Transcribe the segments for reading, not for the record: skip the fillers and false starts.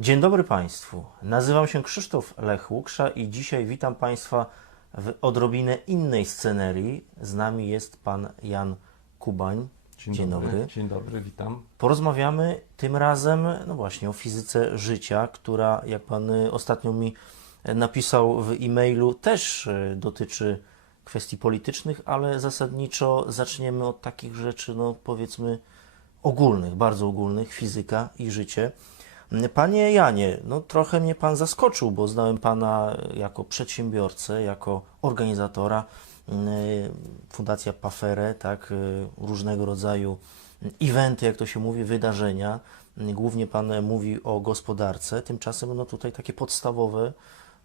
Dzień dobry Państwu. Nazywam się Krzysztof Lech Łuksza i dzisiaj witam Państwa w odrobinę innej scenerii. Z nami jest Pan Jan Kubań. Dzień dobry. Dzień dobry, witam. Porozmawiamy tym razem, no właśnie, o fizyce życia, która, jak Pan ostatnio mi napisał w e-mailu, też dotyczy kwestii politycznych, ale zasadniczo zaczniemy od takich rzeczy, no powiedzmy, ogólnych, bardzo ogólnych, fizyka i życie. Panie Janie, no trochę mnie Pan zaskoczył, bo znałem Pana jako przedsiębiorcę, jako organizatora, Fundacja Pafere, tak, różnego rodzaju eventy, jak to się mówi, wydarzenia. Głównie Pan mówi o gospodarce, tymczasem no tutaj takie podstawowe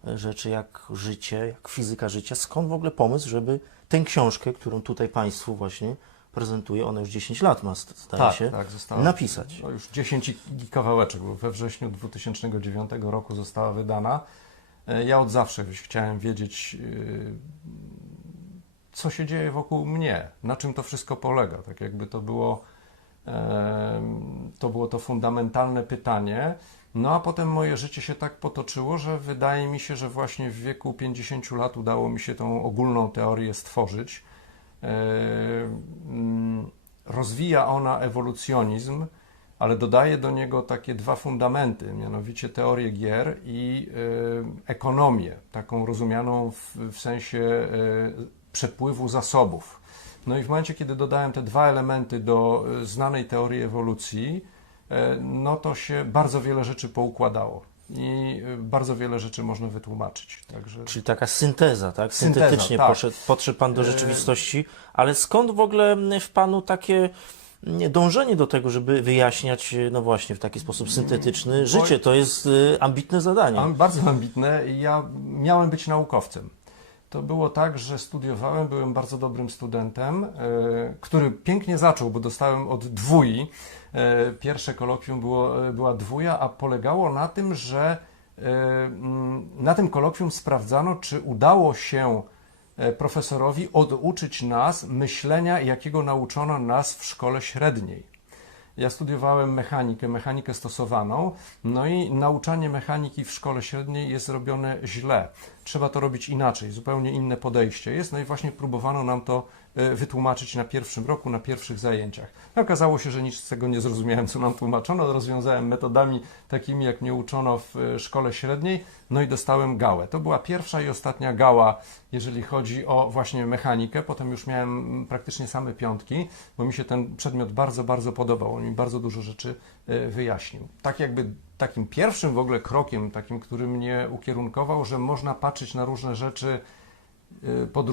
rzeczy jak życie, jak fizyka życia. Skąd w ogóle pomysł, żeby tę książkę, którą tutaj Państwu właśnie prezentuje, ona już 10 lat ma, zdaje się, została, napisać. No już 10 i kawałeczek, bo we wrześniu 2009 roku została wydana. Ja od zawsze chciałem wiedzieć, co się dzieje wokół mnie, na czym to wszystko polega. Tak jakby to było to fundamentalne pytanie. No a potem moje życie się tak potoczyło, że wydaje mi się, że właśnie w wieku 50 lat udało mi się tą ogólną teorię stworzyć. Rozwija ona ewolucjonizm, ale dodaje do niego takie dwa fundamenty, mianowicie teorię gier i ekonomię, taką rozumianą w sensie przepływu zasobów. No i w momencie, kiedy dodałem te dwa elementy do znanej teorii ewolucji, no to się bardzo wiele rzeczy poukładało i bardzo wiele rzeczy można wytłumaczyć. Także... Czyli taka synteza, tak? Synteza, Syntetycznie tak. podszedł Pan do rzeczywistości, ale skąd w ogóle w Panu takie dążenie do tego, żeby wyjaśniać, no właśnie, w taki sposób syntetyczny życie? To jest ambitne zadanie. Bardzo ambitne. Ja miałem być naukowcem. To było tak, że studiowałem, byłem bardzo dobrym studentem, który pięknie zaczął, bo dostałem od dwój. Pierwsze kolokwium była dwója, a polegało na tym, że na tym kolokwium sprawdzano, czy udało się profesorowi oduczyć nas myślenia, jakiego nauczono nas w szkole średniej. Ja studiowałem mechanikę stosowaną, no i nauczanie mechaniki w szkole średniej jest robione źle. Trzeba to robić inaczej, zupełnie inne podejście jest, no i właśnie próbowano nam to wytłumaczyć na pierwszym roku, na pierwszych zajęciach. No, okazało się, że nic z tego nie zrozumiałem, co nam tłumaczono, rozwiązałem metodami takimi, jak mnie uczono w szkole średniej, no i dostałem gałę. To była pierwsza i ostatnia gała, jeżeli chodzi o właśnie mechanikę. Potem już miałem praktycznie same piątki, bo mi się ten przedmiot bardzo, bardzo podobał. On mi bardzo dużo rzeczy wyjaśnił. Tak jakby takim pierwszym w ogóle krokiem, takim, który mnie ukierunkował, że można patrzeć na różne rzeczy pod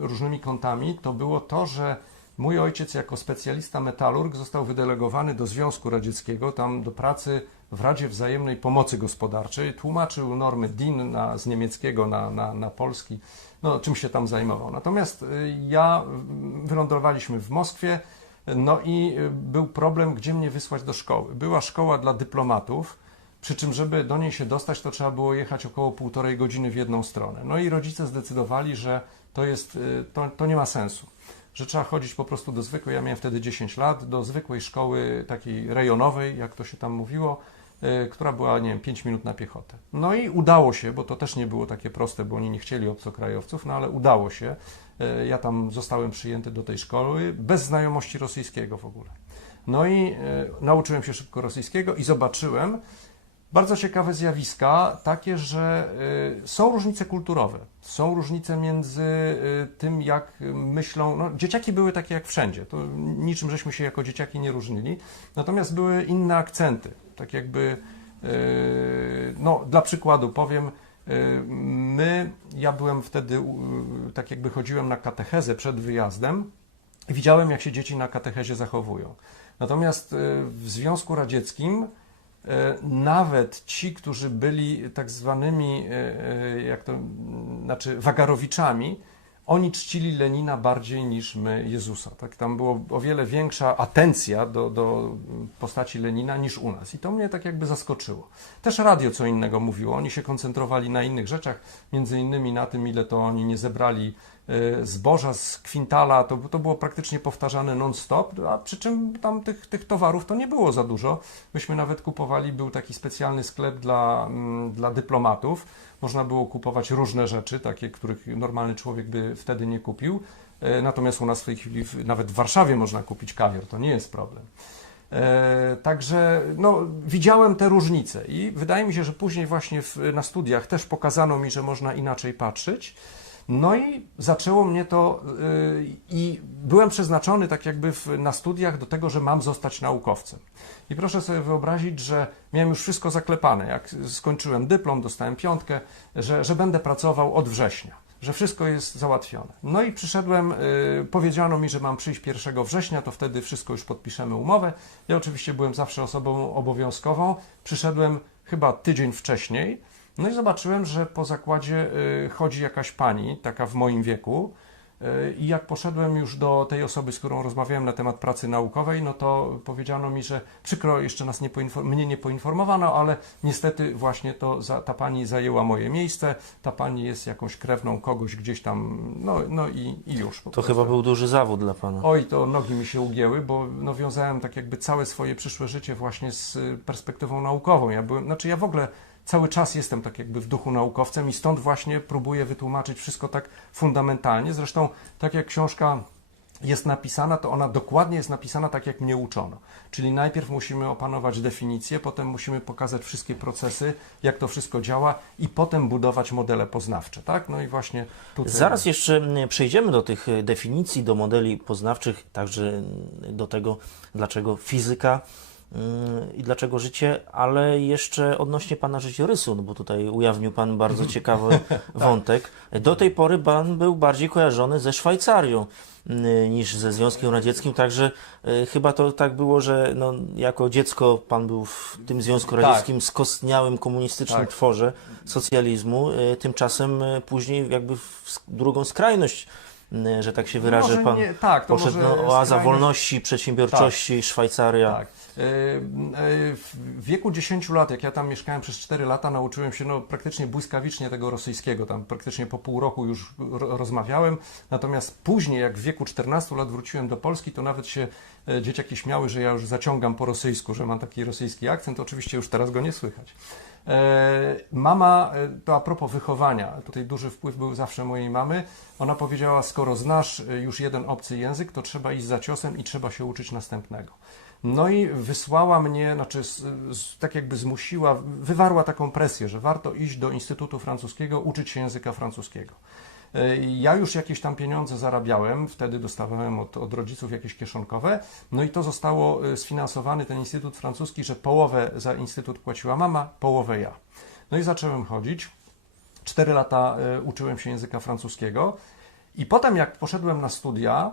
różnymi kątami, to było to, że mój ojciec jako specjalista metalurg został wydelegowany do Związku Radzieckiego, tam do pracy w Radzie Wzajemnej Pomocy Gospodarczej, tłumaczył normy DIN z niemieckiego na polski, no czym się tam zajmował. Natomiast wylądowaliśmy w Moskwie, no i był problem, gdzie mnie wysłać do szkoły. Była szkoła dla dyplomatów, przy czym, żeby do niej się dostać, to trzeba było jechać około 1,5 godziny w jedną stronę. No i rodzice zdecydowali, że to nie ma sensu, że trzeba chodzić po prostu do zwykłej, ja miałem wtedy 10 lat, do zwykłej szkoły takiej rejonowej, jak to się tam mówiło, która była, nie wiem, 5 minut na piechotę. No i udało się, bo to też nie było takie proste, bo oni nie chcieli obcokrajowców, no ale udało się. Ja tam zostałem przyjęty do tej szkoły bez znajomości rosyjskiego w ogóle. No i nauczyłem się szybko rosyjskiego i zobaczyłem bardzo ciekawe zjawiska, takie, że są różnice kulturowe, są różnice między tym, jak myślą, no dzieciaki były takie jak wszędzie, to niczym żeśmy się jako dzieciaki nie różnili, natomiast były inne akcenty, tak jakby, no dla przykładu powiem, ja byłem wtedy, tak jakby chodziłem na katechezę przed wyjazdem i widziałem, jak się dzieci na katechezie zachowują. Natomiast w Związku Radzieckim nawet ci, którzy byli tak zwanymi, wagarowiczami, oni czcili Lenina bardziej niż my Jezusa. Tak? Tam była o wiele większa atencja do postaci Lenina niż u nas. I to mnie tak jakby zaskoczyło. Też radio co innego mówiło. Oni się koncentrowali na innych rzeczach, między innymi na tym, ile to oni nie zebrali zboża z kwintala, to było praktycznie powtarzane non-stop, a przy czym tam tych towarów to nie było za dużo. Myśmy nawet kupowali, był taki specjalny sklep dla dyplomatów. Można było kupować różne rzeczy, takie, których normalny człowiek by wtedy nie kupił. Natomiast u nas w tej chwili, nawet w Warszawie można kupić kawior, to nie jest problem. Także no, widziałem te różnice i wydaje mi się, że później właśnie na studiach też pokazano mi, że można inaczej patrzeć. No i zaczęło mnie to i byłem przeznaczony tak jakby na studiach do tego, że mam zostać naukowcem. I proszę sobie wyobrazić, że miałem już wszystko zaklepane. Jak skończyłem dyplom, dostałem 5, że będę pracował od września, że wszystko jest załatwione. No i przyszedłem, powiedziano mi, że mam przyjść 1 września, to wtedy wszystko już podpiszemy umowę. Ja oczywiście byłem zawsze osobą obowiązkową. Przyszedłem chyba tydzień wcześniej. No i zobaczyłem, że po zakładzie chodzi jakaś pani, taka w moim wieku, i jak poszedłem już do tej osoby, z którą rozmawiałem na temat pracy naukowej, no to powiedziano mi, że przykro, jeszcze mnie nie poinformowano, ale niestety właśnie ta pani zajęła moje miejsce, ta pani jest jakąś krewną kogoś gdzieś tam, no i już. To chyba był duży zawód dla pana. Oj, to nogi mi się ugięły, bo no, wiązałem tak jakby całe swoje przyszłe życie właśnie z perspektywą naukową. Ja w ogóle cały czas jestem tak jakby w duchu naukowcem i stąd właśnie próbuję wytłumaczyć wszystko tak fundamentalnie. Zresztą tak jak książka jest napisana, to ona dokładnie jest napisana tak, jak mnie uczono. Czyli najpierw musimy opanować definicję, potem musimy pokazać wszystkie procesy, jak to wszystko działa i potem budować modele poznawcze, tak? No i właśnie tutaj... Zaraz jeszcze przejdziemy do tych definicji, do modeli poznawczych, także do tego, dlaczego fizyka i dlaczego życie, ale jeszcze odnośnie pana życiorysu, no bo tutaj ujawnił pan bardzo ciekawy wątek. Do tej pory pan był bardziej kojarzony ze Szwajcarią niż ze Związkiem Radzieckim, także chyba to tak było, że no, jako dziecko pan był w tym Związku Radzieckim skostniałym komunistycznym tworze socjalizmu, tymczasem później jakby w drugą skrajność, że tak się wyrażę, pan poszedł oaza wolności, przedsiębiorczości, Szwajcaria. Tak. W wieku 10 lat, jak ja tam mieszkałem przez 4 lata, nauczyłem się praktycznie błyskawicznie tego rosyjskiego. Tam praktycznie po pół roku już rozmawiałem. Natomiast później, jak w wieku 14 lat wróciłem do Polski, to nawet się dzieciaki śmiały, że ja już zaciągam po rosyjsku, że mam taki rosyjski akcent. Oczywiście już teraz go nie słychać. Mama, to a propos wychowania, tutaj duży wpływ był zawsze mojej mamy. Ona powiedziała, skoro znasz już jeden obcy język, to trzeba iść za ciosem i trzeba się uczyć następnego. No i wysłała mnie, tak jakby zmusiła, wywarła taką presję, że warto iść do Instytutu Francuskiego, uczyć się języka francuskiego. Ja już jakieś tam pieniądze zarabiałem, wtedy dostawałem od rodziców jakieś kieszonkowe, no i to zostało sfinansowany ten Instytut Francuski, że połowę za Instytut płaciła mama, połowę ja. No i zacząłem chodzić, 4 lata uczyłem się języka francuskiego i potem jak poszedłem na studia,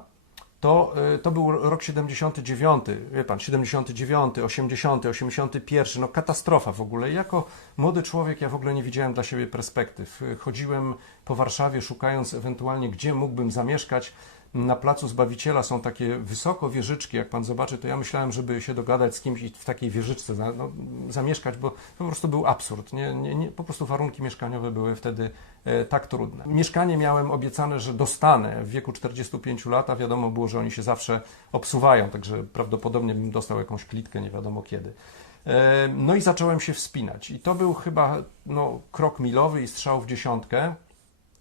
to był rok 79, wie pan, 79, 80, 81, no katastrofa w ogóle. Jako młody człowiek ja w ogóle nie widziałem dla siebie perspektyw. Chodziłem po Warszawie szukając ewentualnie, gdzie mógłbym zamieszkać. Na Placu Zbawiciela są takie wysoko wieżyczki, jak pan zobaczy, to ja myślałem, żeby się dogadać z kimś i w takiej wieżyczce zamieszkać, bo po prostu był absurd. Po prostu warunki mieszkaniowe były wtedy tak trudne. Mieszkanie miałem obiecane, że dostanę w wieku 45 lat, a wiadomo było, że oni się zawsze obsuwają, także prawdopodobnie bym dostał jakąś klitkę, nie wiadomo kiedy. No i zacząłem się wspinać i to był chyba krok milowy i strzał w dziesiątkę,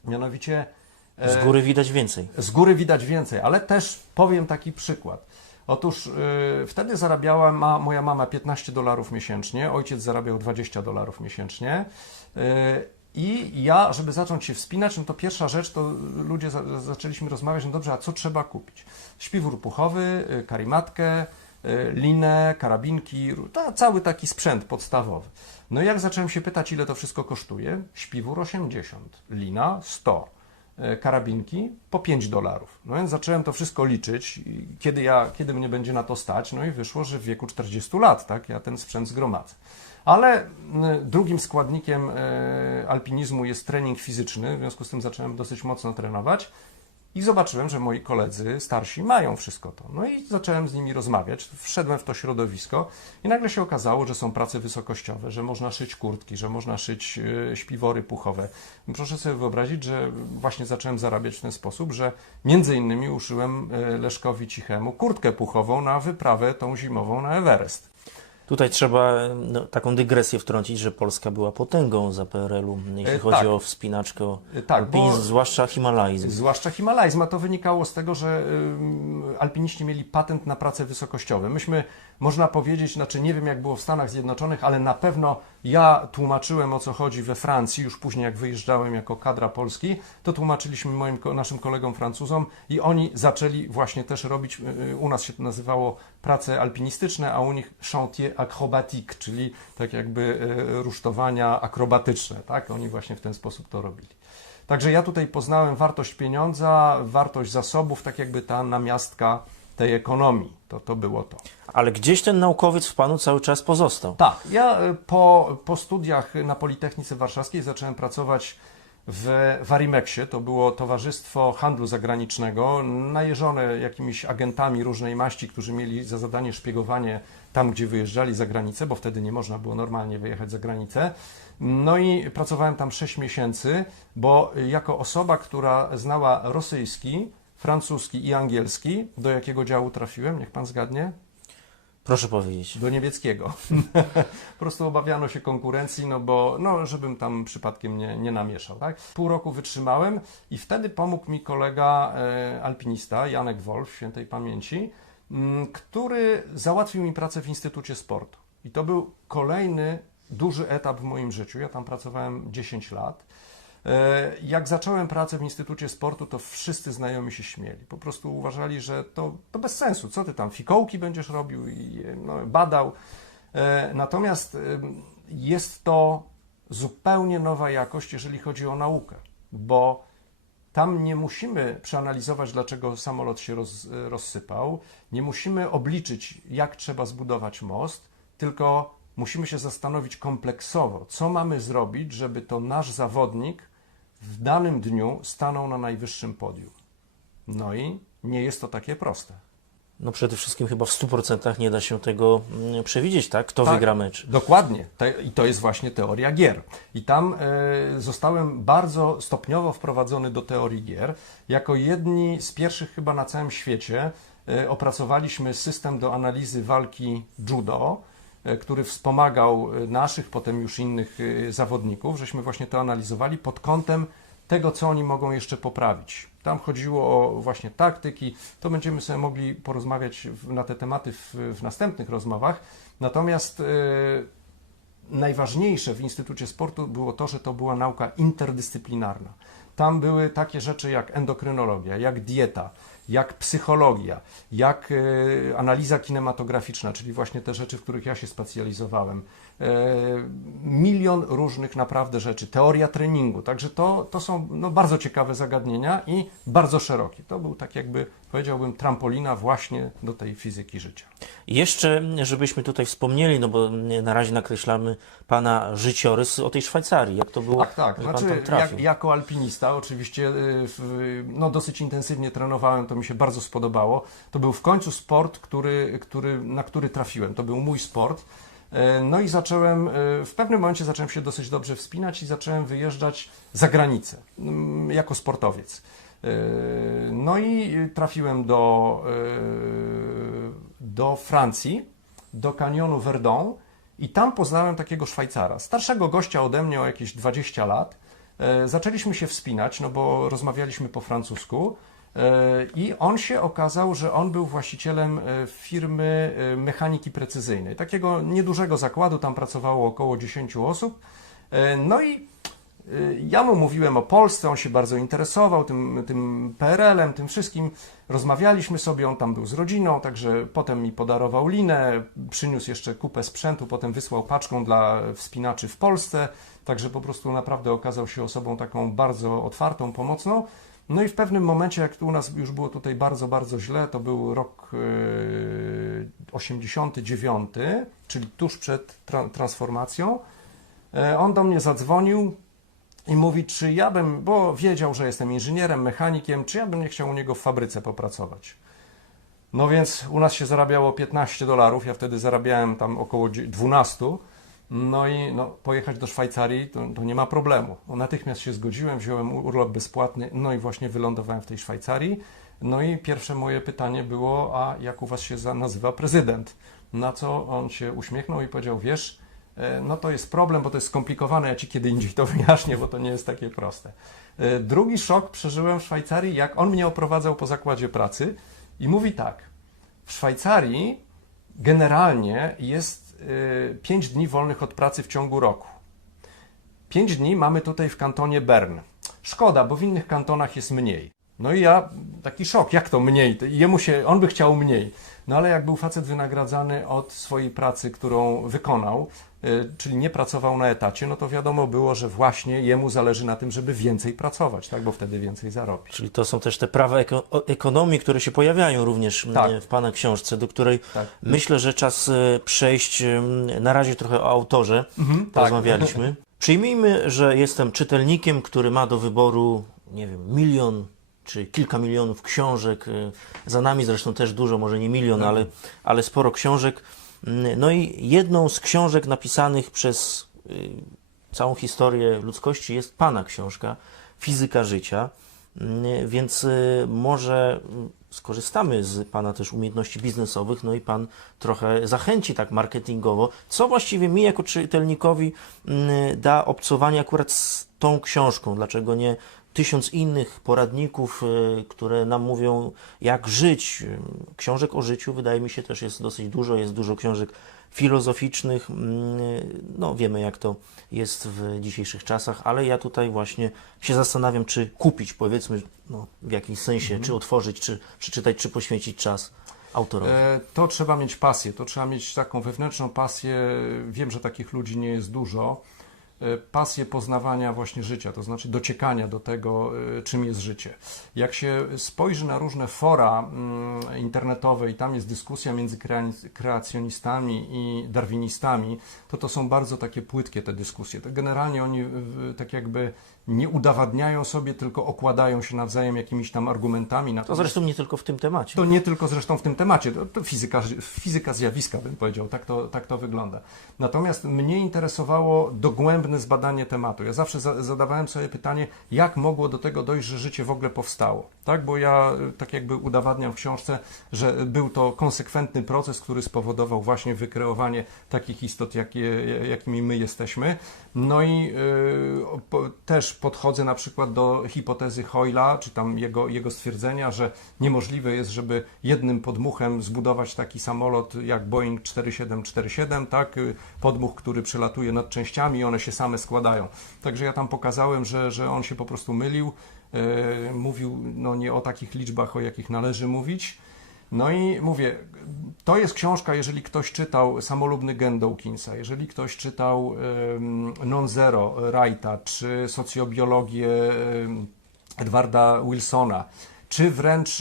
mianowicie z góry widać więcej. Z góry widać więcej, ale też powiem taki przykład. Otóż wtedy zarabiała moja mama $15 miesięcznie, ojciec zarabiał $20 miesięcznie. I ja, żeby zacząć się wspinać, no to pierwsza rzecz, to ludzie zaczęliśmy rozmawiać, no dobrze, a co trzeba kupić? Śpiwór puchowy, karimatkę, linę, karabinki, cały taki sprzęt podstawowy. No i jak zacząłem się pytać, ile to wszystko kosztuje? Śpiwór 80, lina 100. Karabinki po $5. No więc zacząłem to wszystko liczyć, kiedy mnie będzie na to stać, no i wyszło, że w wieku 40 lat, tak, ja ten sprzęt zgromadzę. Ale drugim składnikiem alpinizmu jest trening fizyczny, w związku z tym zacząłem dosyć mocno trenować I zobaczyłem, że moi koledzy starsi mają wszystko to. No i zacząłem z nimi rozmawiać, wszedłem w to środowisko i nagle się okazało, że są prace wysokościowe, że można szyć kurtki, że można szyć śpiwory puchowe. Proszę sobie wyobrazić, że właśnie zacząłem zarabiać w ten sposób, że między innymi uszyłem Leszkowi Cichemu kurtkę puchową na wyprawę tą zimową na Everest. Tutaj trzeba taką dygresję wtrącić, że Polska była potęgą za PRL-u, jeśli chodzi tak. o wspinaczkę, o Tak, alpinizm, zwłaszcza himalajzm. Zwłaszcza himalajzm, a to wynikało z tego, że alpiniści mieli patent na prace wysokościowe. Myśmy, można powiedzieć, znaczy nie wiem jak było w Stanach Zjednoczonych, ale na pewno ja tłumaczyłem, o co chodzi we Francji, już później jak wyjeżdżałem jako kadra Polski, to tłumaczyliśmy naszym kolegom Francuzom i oni zaczęli właśnie też robić, u nas się to nazywało prace alpinistyczne, a u nich chantier acrobatique, czyli tak jakby rusztowania akrobatyczne, tak? Oni właśnie w ten sposób to robili. Także ja tutaj poznałem wartość pieniądza, wartość zasobów, tak jakby ta namiastka tej ekonomii. To było to. Ale gdzieś ten naukowiec w Panu cały czas pozostał. Tak, ja po studiach na Politechnice Warszawskiej zacząłem pracować w Varimexie, to było Towarzystwo Handlu Zagranicznego, najeżone jakimiś agentami różnej maści, którzy mieli za zadanie szpiegowanie tam, gdzie wyjeżdżali za granicę, bo wtedy nie można było normalnie wyjechać za granicę. No i pracowałem tam 6 miesięcy, bo jako osoba, która znała rosyjski, francuski i angielski, do jakiego działu trafiłem? Niech pan zgadnie. Proszę powiedzieć. Do niemieckiego. Po prostu obawiano się konkurencji, no bo, żebym tam przypadkiem nie namieszał, tak? Pół roku wytrzymałem i wtedy pomógł mi kolega alpinista, Janek Wolf, świętej pamięci, który załatwił mi pracę w Instytucie Sportu. I to był kolejny duży etap w moim życiu. Ja tam pracowałem 10 lat. Jak zacząłem pracę w Instytucie Sportu, to wszyscy znajomi się śmieli. Po prostu uważali, że to bez sensu. Co ty tam, fikołki będziesz robił i badał. Natomiast jest to zupełnie nowa jakość, jeżeli chodzi o naukę, bo tam nie musimy przeanalizować, dlaczego samolot się rozsypał, nie musimy obliczyć, jak trzeba zbudować most, tylko musimy się zastanowić kompleksowo, co mamy zrobić, żeby to nasz zawodnik w danym dniu stanął na najwyższym podium. No i nie jest to takie proste. No przede wszystkim chyba w 100% nie da się tego przewidzieć, tak? Kto Tak, wygra mecz. Dokładnie. I to jest właśnie teoria gier. I tam zostałem bardzo stopniowo wprowadzony do teorii gier. Jako jedni z pierwszych chyba na całym świecie opracowaliśmy system do analizy walki judo, który wspomagał naszych, potem już innych zawodników, żeśmy właśnie to analizowali pod kątem tego, co oni mogą jeszcze poprawić. Tam chodziło o właśnie taktyki, to będziemy sobie mogli porozmawiać na te tematy w następnych rozmowach. Natomiast najważniejsze w Instytucie Sportu było to, że to była nauka interdyscyplinarna. Tam były takie rzeczy jak endokrynologia, jak dieta, jak psychologia, jak analiza kinematograficzna, czyli właśnie te rzeczy, w których ja się specjalizowałem. Milion różnych naprawdę rzeczy, teoria treningu, także to są bardzo ciekawe zagadnienia i bardzo szerokie. To był tak jakby, powiedziałbym, trampolina właśnie do tej fizyki życia. I jeszcze, żebyśmy tutaj wspomnieli, no bo na razie nakreślamy Pana życiorys o tej Szwajcarii, jak to było, Tak. że Pan Znaczy, tam trafił. jako alpinista oczywiście dosyć intensywnie trenowałem, to mi się bardzo spodobało. To był w końcu sport, na który trafiłem. To był mój sport. No i w pewnym momencie zacząłem się dosyć dobrze wspinać i zacząłem wyjeżdżać za granicę jako sportowiec. No i trafiłem do Francji, do kanionu Verdon i tam poznałem takiego Szwajcara, starszego gościa ode mnie o jakieś 20 lat. Zaczęliśmy się wspinać, no bo rozmawialiśmy po francusku. I on się okazał, że on był właścicielem firmy mechaniki precyzyjnej. Takiego niedużego zakładu, tam pracowało około 10 osób. No i ja mu mówiłem o Polsce, on się bardzo interesował tym PRL-em, tym wszystkim. Rozmawialiśmy sobie, on tam był z rodziną, także potem mi podarował linę, przyniósł jeszcze kupę sprzętu, potem wysłał paczką dla wspinaczy w Polsce. Także po prostu naprawdę okazał się osobą taką bardzo otwartą, pomocną. No i w pewnym momencie, jak u nas już było tutaj bardzo, bardzo źle, to był rok 89, czyli tuż przed transformacją, on do mnie zadzwonił i mówi, czy ja bym, bo wiedział, że jestem inżynierem, mechanikiem, czy ja bym nie chciał u niego w fabryce popracować. No więc u nas się zarabiało $15, ja wtedy zarabiałem tam około 12. No i pojechać do Szwajcarii to nie ma problemu. Natychmiast się zgodziłem, wziąłem urlop bezpłatny, no i właśnie wylądowałem w tej Szwajcarii. No i pierwsze moje pytanie było, a jak u was się nazywa prezydent? Na co on się uśmiechnął i powiedział, wiesz, no to jest problem, bo to jest skomplikowane, ja ci kiedy indziej to wyjaśnię, bo to nie jest takie proste. Drugi szok przeżyłem w Szwajcarii, jak on mnie oprowadzał po zakładzie pracy i mówi tak, w Szwajcarii generalnie jest 5 dni wolnych od pracy w ciągu roku. 5 dni mamy tutaj w kantonie Bern. Szkoda, bo w innych kantonach jest mniej. No i ja, taki szok, jak to mniej? On by chciał mniej. No ale jak był facet wynagradzany od swojej pracy, którą wykonał, czyli nie pracował na etacie, no to wiadomo było, że właśnie jemu zależy na tym, żeby więcej pracować, tak, bo wtedy więcej zarobi. Czyli to są też te prawa ekonomii, które się pojawiają również Tak. w Pana książce, do której Tak. myślę, że czas przejść na razie trochę o autorze. Porozmawialiśmy. Przyjmijmy, że jestem czytelnikiem, który ma do wyboru, nie wiem, 1 milion czy kilka milionów książek. Za nami zresztą też dużo, może nie milion, ale sporo książek. No i jedną z książek napisanych przez całą historię ludzkości jest Pana książka, Fizyka życia. Więc może skorzystamy z Pana też umiejętności biznesowych, no i Pan trochę zachęci tak marketingowo, co właściwie mi jako czytelnikowi da obcowanie akurat z tą książką, dlaczego nie 1000 innych poradników, które nam mówią, jak żyć. Książek o życiu, wydaje mi się, też jest dosyć dużo. Jest dużo książek filozoficznych. No, wiemy, jak to jest w dzisiejszych czasach, ale ja tutaj właśnie się zastanawiam, czy kupić, powiedzmy, no, w jakimś sensie, czy otworzyć, czy przeczytać, czy poświęcić czas autorowi. To trzeba mieć pasję, to trzeba mieć taką wewnętrzną pasję. Wiem, że takich ludzi nie jest dużo. Pasję poznawania właśnie życia, to znaczy dociekania do tego, czym jest życie. Jak się spojrzy na różne fora internetowe i tam jest dyskusja między kreacjonistami i darwinistami, to są bardzo takie płytkie te dyskusje. To generalnie oni tak jakby nie udowadniają sobie, tylko okładają się nawzajem jakimiś tam argumentami. To zresztą nie tylko w tym temacie. To nie tylko zresztą w tym temacie, to fizyka zjawiska, bym powiedział, tak to wygląda. Natomiast mnie interesowało dogłębne zbadanie tematu. Ja zawsze zadawałem sobie pytanie, jak mogło do tego dojść, że życie w ogóle powstało. Tak? Bo ja tak jakby udowadniam w książce, że był to konsekwentny proces, który spowodował właśnie wykreowanie takich istot, jakimi my jesteśmy. No i też podchodzę na przykład do hipotezy Hoyla, czy tam jego stwierdzenia, że niemożliwe jest, żeby jednym podmuchem zbudować taki samolot jak Boeing 4747, tak? Podmuch, który przelatuje nad częściami i one się same składają. Także ja tam pokazałem, że on się po prostu mylił, mówił no, nie o takich liczbach, o jakich należy mówić. No i mówię, to jest książka, jeżeli ktoś czytał Samolubny gen Dawkinsa, jeżeli ktoś czytał Non-Zero Wrighta, czy socjobiologię Edwarda Wilsona, czy wręcz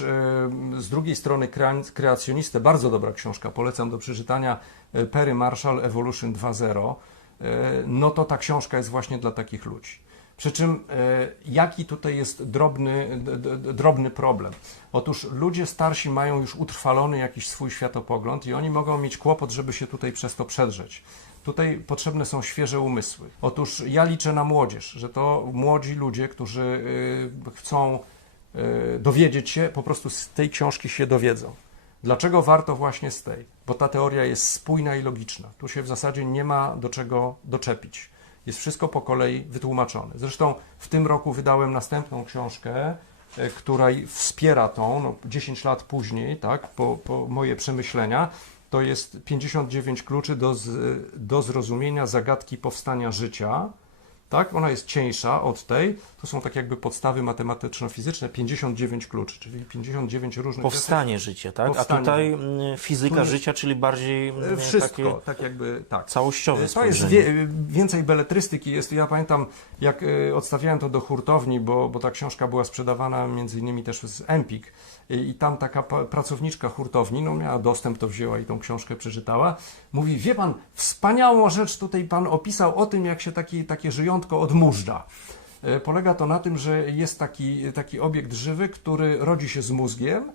z drugiej strony kreacjonistę, bardzo dobra książka, polecam do przeczytania, Perry Marshall Evolution 2.0, no to ta książka jest właśnie dla takich ludzi. Przy czym jaki tutaj jest drobny problem? Otóż ludzie starsi mają już utrwalony jakiś swój światopogląd i oni mogą mieć kłopot, żeby się tutaj przez to przedrzeć. Tutaj potrzebne są świeże umysły. Otóż ja liczę na młodzież, że to młodzi ludzie, którzy chcą dowiedzieć się, po prostu z tej książki się dowiedzą. Dlaczego warto właśnie z tej? Bo ta teoria jest spójna i logiczna. Tu się w zasadzie nie ma do czego doczepić. Jest wszystko po kolei wytłumaczone. Zresztą w tym roku wydałem następną książkę, która wspiera tą, 10 lat później, tak, po moje przemyślenia. To jest 59 kluczy do zrozumienia zagadki powstania życia. Tak? Ona jest cieńsza od tej. To są tak jakby podstawy matematyczno-fizyczne, 59 kluczy, czyli 59 różnych... Powstanie życia, tak? Powstanie. A tutaj fizyka życia, czyli bardziej wszystko, takie tak jakby, tak. całościowe To jest spojrzenie. więcej beletrystyki jest. Ja pamiętam, jak odstawiałem to do hurtowni, bo ta książka była sprzedawana między innymi też z Empik i tam taka pracowniczka hurtowni, no miała dostęp, to wzięła i tą książkę przeczytała. Mówi, wie pan, wspaniałą rzecz tutaj pan opisał o tym, jak się takie żyjątko odmóżdża. Polega to na tym, że jest taki obiekt żywy, który rodzi się z mózgiem.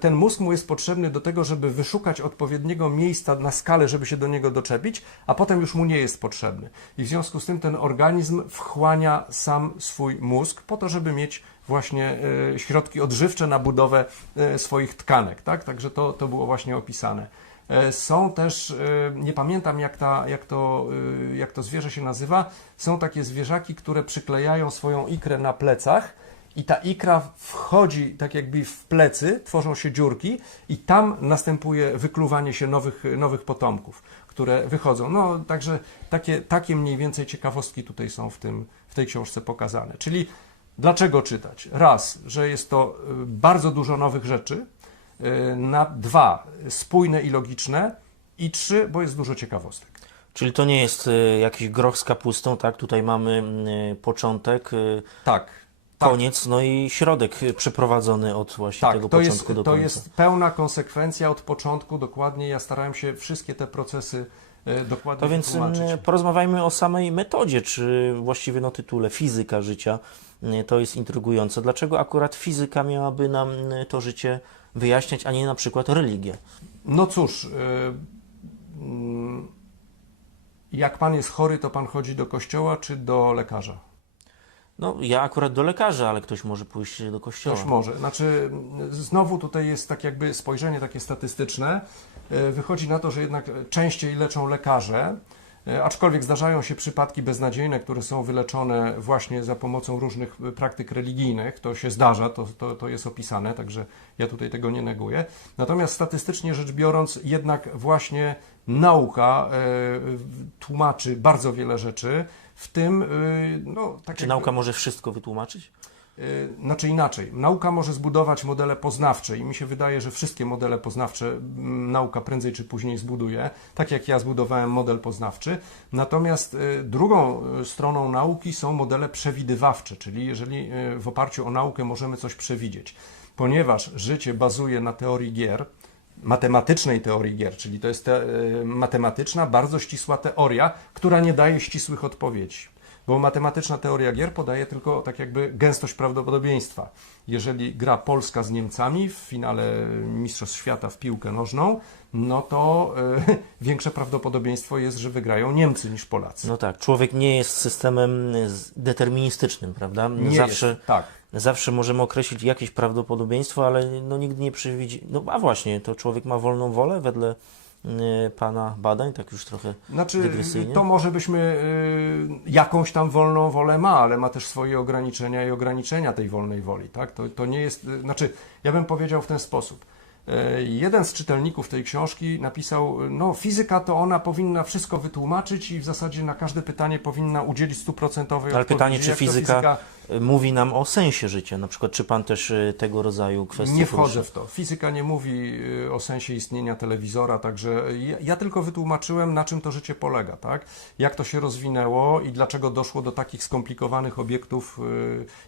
Ten mózg mu jest potrzebny do tego, żeby wyszukać odpowiedniego miejsca na skalę, żeby się do niego doczepić, a potem już mu nie jest potrzebny. I w związku z tym ten organizm wchłania sam swój mózg po to, żeby mieć właśnie środki odżywcze na budowę swoich tkanek. Tak? Także to było właśnie opisane. Są też, nie pamiętam jak to zwierzę się nazywa, są takie zwierzaki, które przyklejają swoją ikrę na plecach i ta ikra wchodzi tak jakby w plecy, tworzą się dziurki i tam następuje wykluwanie się nowych potomków, które wychodzą. No także takie mniej więcej ciekawostki tutaj są w tej książce pokazane. Czyli dlaczego czytać? Raz, że jest to bardzo dużo nowych rzeczy, dwa, spójne i logiczne i trzy, bo jest dużo ciekawostek. Czyli to nie jest jakiś groch z kapustą, tak? Tutaj mamy początek, Tak. koniec, no i środek przeprowadzony od właśnie tego początku do końca. To jest pełna konsekwencja od początku, dokładnie. Ja starałem się wszystkie te procesy dokładnie To więc wytłumaczyć. porozmawiajmy o samej metodzie, czy właściwie tytule fizyka życia. To jest intrygujące. Dlaczego akurat fizyka miałaby nam to życie wyjaśniać, a nie na przykład religię? No cóż, jak pan jest chory, to pan chodzi do kościoła czy do lekarza? No, ja akurat do lekarza, ale ktoś może pójść do kościoła. Ktoś może. Znaczy, znowu tutaj jest tak jakby spojrzenie takie statystyczne. Wychodzi na to, że jednak częściej leczą lekarze, aczkolwiek zdarzają się przypadki beznadziejne, które są wyleczone właśnie za pomocą różnych praktyk religijnych. To się zdarza, to jest opisane, także ja tutaj tego nie neguję. Natomiast statystycznie rzecz biorąc, jednak właśnie nauka tłumaczy bardzo wiele rzeczy, w tym... Czy nauka może wszystko wytłumaczyć? Znaczy inaczej, nauka może zbudować modele poznawcze i mi się wydaje, że wszystkie modele poznawcze nauka prędzej czy później zbuduje, tak jak ja zbudowałem model poznawczy. Natomiast drugą stroną nauki są modele przewidywawcze, czyli jeżeli w oparciu o naukę możemy coś przewidzieć. Ponieważ życie bazuje na teorii gier, matematycznej teorii gier, czyli to jest matematyczna, bardzo ścisła teoria, która nie daje ścisłych odpowiedzi. Bo matematyczna teoria gier podaje tylko tak jakby gęstość prawdopodobieństwa. Jeżeli gra Polska z Niemcami w finale Mistrzostw Świata w piłkę nożną, no to większe prawdopodobieństwo jest, że wygrają Niemcy niż Polacy. No tak, człowiek nie jest systemem deterministycznym, prawda? Nie zawsze, jest, tak. Zawsze możemy określić jakieś prawdopodobieństwo, ale nigdy nie przewidzi. No a właśnie, to człowiek ma wolną wolę wedle pana badań, tak już trochę dygresyjnie. To może byśmy jakąś tam wolną wolę ma, ale ma też swoje ograniczenia i ograniczenia tej wolnej woli, tak? To nie jest, znaczy ja bym powiedział w ten sposób. Jeden z czytelników tej książki napisał, no fizyka to ona powinna wszystko wytłumaczyć i w zasadzie na każde pytanie powinna udzielić 100% odpowiedzi. Ale pytanie, czy fizyka mówi nam o sensie życia? Na przykład, czy pan też tego rodzaju kwestie Nie wchodzę porusza? w to. Fizyka nie mówi o sensie istnienia telewizora, także ja tylko wytłumaczyłem, na czym to życie polega, tak? Jak to się rozwinęło i dlaczego doszło do takich skomplikowanych obiektów,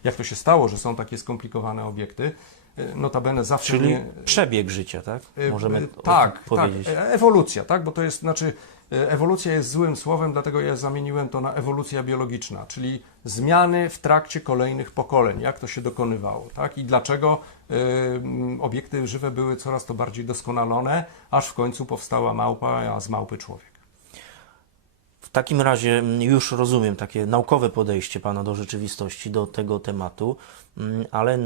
jak to się stało, że są takie skomplikowane obiekty. Notabene zawsze Czyli przebieg życia, tak? Możemy powiedzieć. Tak, ewolucja, tak? Bo to jest, znaczy ewolucja jest złym słowem, dlatego ja zamieniłem to na ewolucja biologiczna, czyli zmiany w trakcie kolejnych pokoleń, jak to się dokonywało, tak? I dlaczego obiekty żywe były coraz to bardziej doskonalone, aż w końcu powstała małpa, a z małpy człowiek. W takim razie już rozumiem takie naukowe podejście pana do rzeczywistości, do tego tematu, ale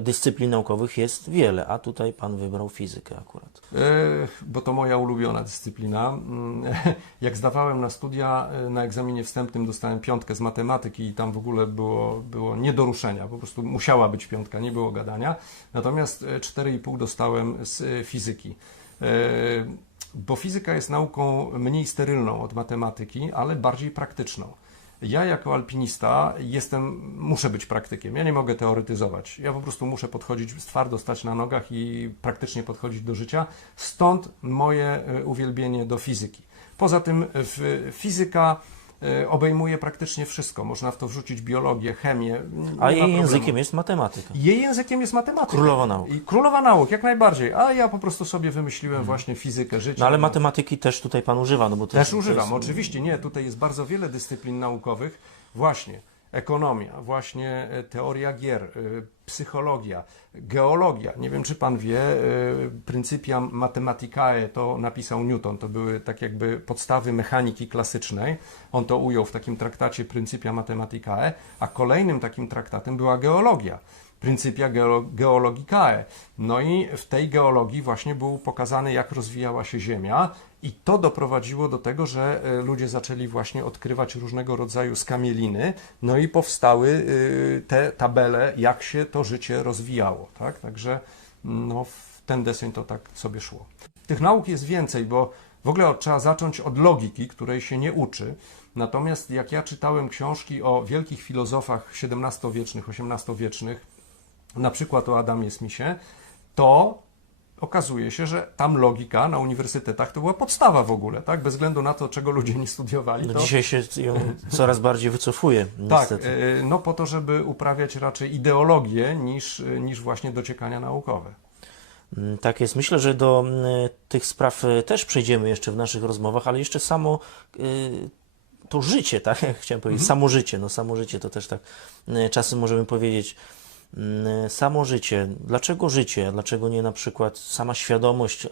dyscyplin naukowych jest wiele, a tutaj pan wybrał fizykę akurat. Bo to moja ulubiona dyscyplina. Jak zdawałem na studia, na egzaminie wstępnym dostałem 5 z matematyki i tam w ogóle było nie do ruszenia, po prostu musiała być 5, nie było gadania. Natomiast 4,5 dostałem z fizyki. Bo fizyka jest nauką mniej sterylną od matematyki, ale bardziej praktyczną. Ja jako alpinista muszę być praktykiem, ja nie mogę teoretyzować. Ja po prostu muszę podchodzić twardo, stać na nogach i praktycznie podchodzić do życia. Stąd moje uwielbienie do fizyki. Poza tym fizyka obejmuje praktycznie wszystko. Można w to wrzucić biologię, chemię. A jej językiem jest matematyka. Jej językiem jest matematyka. Królowa nauk. I królowa nauk, jak najbardziej. A ja po prostu sobie wymyśliłem właśnie fizykę życia. No ale matematyki też tutaj pan używa. No bo też używam, oczywiście. Nie, tutaj jest bardzo wiele dyscyplin naukowych. Właśnie. ekonomia, właśnie teoria gier, psychologia, geologia. Nie wiem, czy pan wie, Principia Mathematicae to napisał Newton, to były tak jakby podstawy mechaniki klasycznej. On to ujął w takim traktacie Principia Mathematicae, a kolejnym takim traktatem była geologia. Principia Geologicae. No i w tej geologii właśnie był pokazany, jak rozwijała się Ziemia, i to doprowadziło do tego, że ludzie zaczęli właśnie odkrywać różnego rodzaju skamieliny, no i powstały te tabele, jak się to życie rozwijało, tak? Także no, w ten deseń to tak sobie szło. Tych nauk jest więcej, bo w ogóle trzeba zacząć od logiki, której się nie uczy. Natomiast jak ja czytałem książki o wielkich filozofach XVII-wiecznych, XVIII-wiecznych, na przykład o Adamie Smithie, to okazuje się, że tam logika na uniwersytetach to była podstawa w ogóle, tak? Bez względu na to, czego ludzie nie studiowali. No To... dzisiaj się ją coraz bardziej wycofuje, Tak, niestety. no po to, żeby uprawiać raczej ideologię niż właśnie dociekania naukowe. Tak jest. Myślę, że do tych spraw też przejdziemy jeszcze w naszych rozmowach, ale jeszcze samo to życie, tak? Jak chciałem powiedzieć, samo życie. No samo życie to też tak czasem możemy powiedzieć. Samo życie. Dlaczego życie? Dlaczego nie na przykład sama świadomość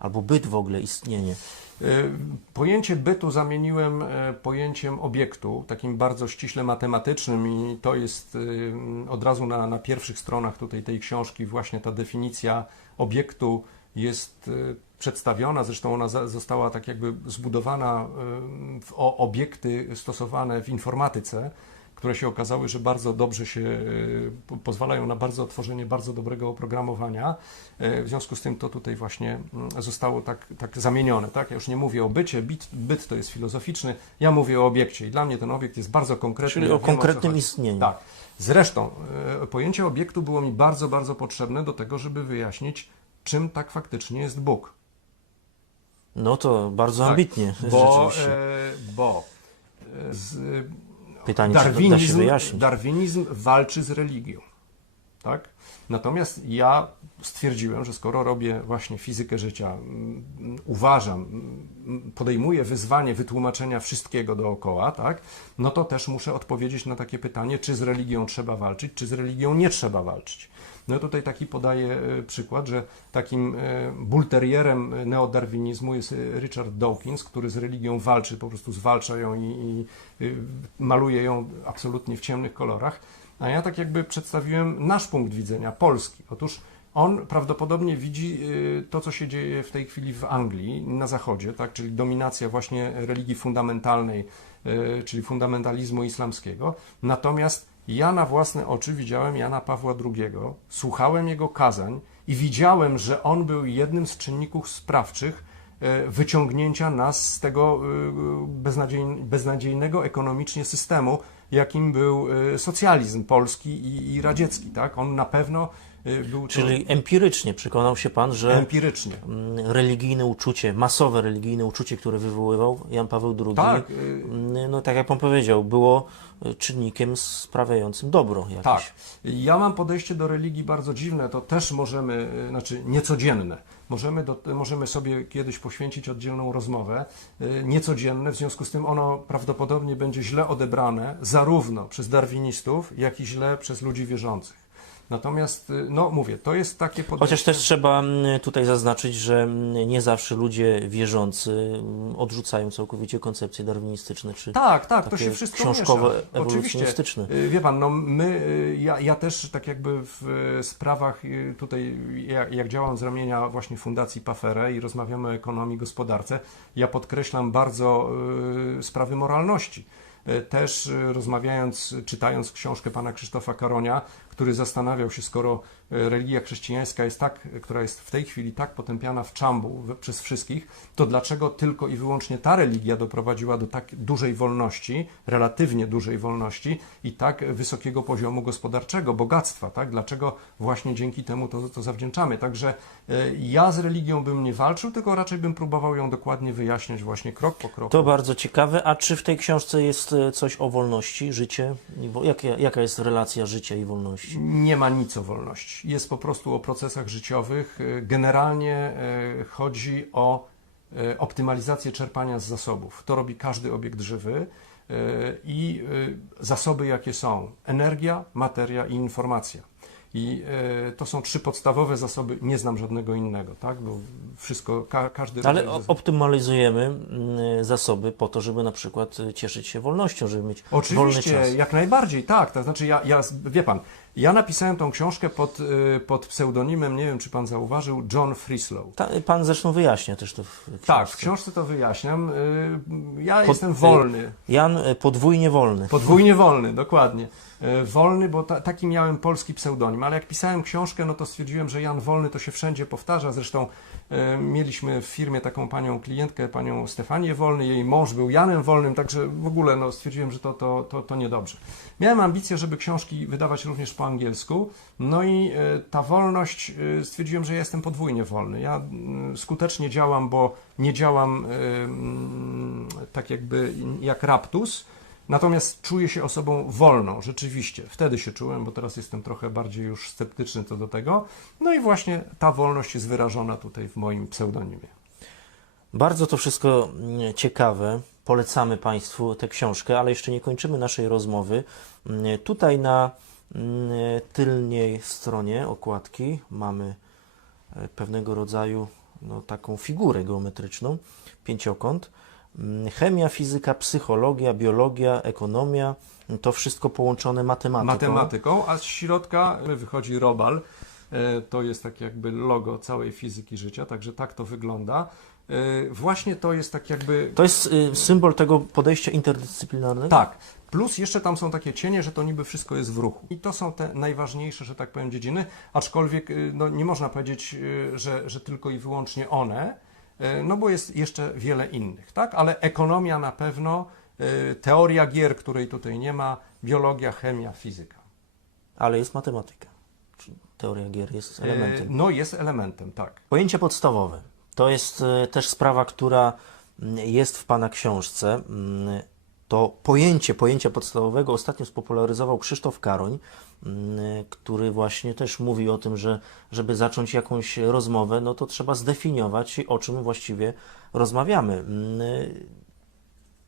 albo byt w ogóle, istnienie? Pojęcie bytu zamieniłem pojęciem obiektu, takim bardzo ściśle matematycznym, i to jest od razu na pierwszych stronach tutaj tej książki właśnie ta definicja obiektu jest przedstawiona, zresztą ona została tak jakby zbudowana w obiekty stosowane w informatyce, które się okazały, że bardzo dobrze się pozwalają na tworzenie bardzo dobrego oprogramowania. W związku z tym to tutaj właśnie zostało tak zamienione. Tak? Ja już nie mówię o bycie, byt to jest filozoficzny, ja mówię o obiekcie i dla mnie ten obiekt jest bardzo konkretny. Czyli ja o wiem, konkretnym co chodzi. istnieniu. Tak. Zresztą pojęcie obiektu było mi bardzo, bardzo potrzebne do tego, żeby wyjaśnić, czym tak faktycznie jest Bóg. No to bardzo Tak, ambitnie, bo Pytanie, czy da się wyjaśnić. Darwinizm walczy z religią, tak? Natomiast ja stwierdziłem, że skoro robię właśnie fizykę życia, uważam, podejmuję wyzwanie wytłumaczenia wszystkiego dookoła, tak? No to też muszę odpowiedzieć na takie pytanie, czy z religią trzeba walczyć, czy z religią nie trzeba walczyć. No tutaj taki podaję przykład, że takim bulterierem neodarwinizmu jest Richard Dawkins, który z religią walczy, po prostu zwalcza ją i maluje ją absolutnie w ciemnych kolorach. A ja tak jakby przedstawiłem nasz punkt widzenia, polski. Otóż on prawdopodobnie widzi to, co się dzieje w tej chwili w Anglii, na zachodzie, tak, czyli dominacja właśnie religii fundamentalnej, czyli fundamentalizmu islamskiego. Natomiast ja na własne oczy widziałem Jana Pawła II, słuchałem jego kazań i widziałem, że on był jednym z czynników sprawczych wyciągnięcia nas z tego beznadziejnego ekonomicznie systemu, jakim był socjalizm polski i radziecki. Tak? On na pewno był... Czyli empirycznie przekonał się Pan, że empirycznie. Religijne uczucie, masowe religijne uczucie, które wywoływał Jan Paweł II, Tak. No tak jak Pan powiedział, było czynnikiem sprawiającym dobro jakieś. Tak. Ja mam podejście do religii bardzo dziwne, to też możemy, znaczy niecodzienne. Możemy sobie kiedyś poświęcić oddzielną rozmowę, niecodzienne, w związku z tym ono prawdopodobnie będzie źle odebrane zarówno przez darwinistów, jak i źle przez ludzi wierzących. Natomiast, no mówię, to jest takie podejście... Chociaż też trzeba tutaj zaznaczyć, że nie zawsze ludzie wierzący odrzucają całkowicie koncepcje darwinistyczne, czy Tak, to takie się wszystko książkowe, miesza. ewolucjonistyczne. Oczywiście. Wie pan, no ja też tak jakby w sprawach tutaj, jak działam z ramienia właśnie Fundacji Pafere i rozmawiamy o ekonomii, gospodarce, ja podkreślam bardzo sprawy moralności. Też rozmawiając, czytając książkę pana Krzysztofa Karonia, który zastanawiał się, skoro religia chrześcijańska jest która jest w tej chwili tak potępiana w czambu przez wszystkich, to dlaczego tylko i wyłącznie ta religia doprowadziła do tak dużej wolności, relatywnie dużej wolności i tak wysokiego poziomu gospodarczego, bogactwa, tak? Dlaczego właśnie dzięki temu to zawdzięczamy. Także ja z religią bym nie walczył, tylko raczej bym próbował ją dokładnie wyjaśniać właśnie krok po kroku. To bardzo ciekawe. A czy w tej książce jest coś o wolności, życie? Jaka jest relacja życia i wolności? Nie ma nic o wolności. Jest po prostu o procesach życiowych. Generalnie chodzi o optymalizację czerpania z zasobów. To robi każdy obiekt żywy. i zasoby, jakie są: energia, materia i informacja. I to są 3 podstawowe zasoby, nie znam żadnego innego, tak? Bo wszystko, każdy Ale rodzaj optymalizujemy zasoby po to, żeby na przykład cieszyć się wolnością, żeby mieć wolny Oczywiście, czas. jak najbardziej, tak. To znaczy, wie pan, ja napisałem tą książkę pod pseudonimem, nie wiem, czy pan zauważył, John Frislow. Pan zresztą wyjaśnia też to w książce. Tak, w książce to wyjaśniam. Ja jestem wolny. Jan podwójnie wolny. Podwójnie wolny, dokładnie. Wolny, bo taki miałem polski pseudonim, ale jak pisałem książkę, no to stwierdziłem, że Jan Wolny to się wszędzie powtarza. Zresztą mieliśmy w firmie taką panią klientkę, panią Stefanię Wolny, jej mąż był Janem Wolnym, także w ogóle no, stwierdziłem, że to niedobrze. Miałem ambicje, żeby książki wydawać również po angielsku, no i ta wolność, stwierdziłem, że ja jestem podwójnie wolny. Ja skutecznie działam, bo nie działam tak jakby jak raptus, natomiast czuję się osobą wolną, rzeczywiście. Wtedy się czułem, bo teraz jestem trochę bardziej już sceptyczny co do tego. No i właśnie ta wolność jest wyrażona tutaj w moim pseudonimie. Bardzo to wszystko ciekawe. Polecamy Państwu tę książkę, ale jeszcze nie kończymy naszej rozmowy. Tutaj na tylnej stronie okładki mamy pewnego rodzaju taką figurę geometryczną, pięciokąt. Chemia, fizyka, psychologia, biologia, ekonomia, to wszystko połączone matematyką. A z środka wychodzi robal. To jest tak jakby logo całej fizyki życia, także tak to wygląda. Właśnie to jest tak jakby... To jest symbol tego podejścia interdyscyplinarnego? Tak. Plus jeszcze tam są takie cienie, że to niby wszystko jest w ruchu. I to są te najważniejsze, że tak powiem, dziedziny, aczkolwiek no, nie można powiedzieć, że tylko i wyłącznie one, no bo jest jeszcze wiele innych, tak? Ale ekonomia na pewno, teoria gier, której tutaj nie ma, biologia, chemia, fizyka. Ale jest matematyka. Teoria gier jest elementem. No jest elementem, tak. Pojęcie podstawowe. To jest też sprawa, która jest w Pana książce. To pojęcia podstawowego ostatnio spopularyzował Krzysztof Karoń, który właśnie też mówi o tym, że żeby zacząć jakąś rozmowę, no to trzeba zdefiniować, o czym właściwie rozmawiamy.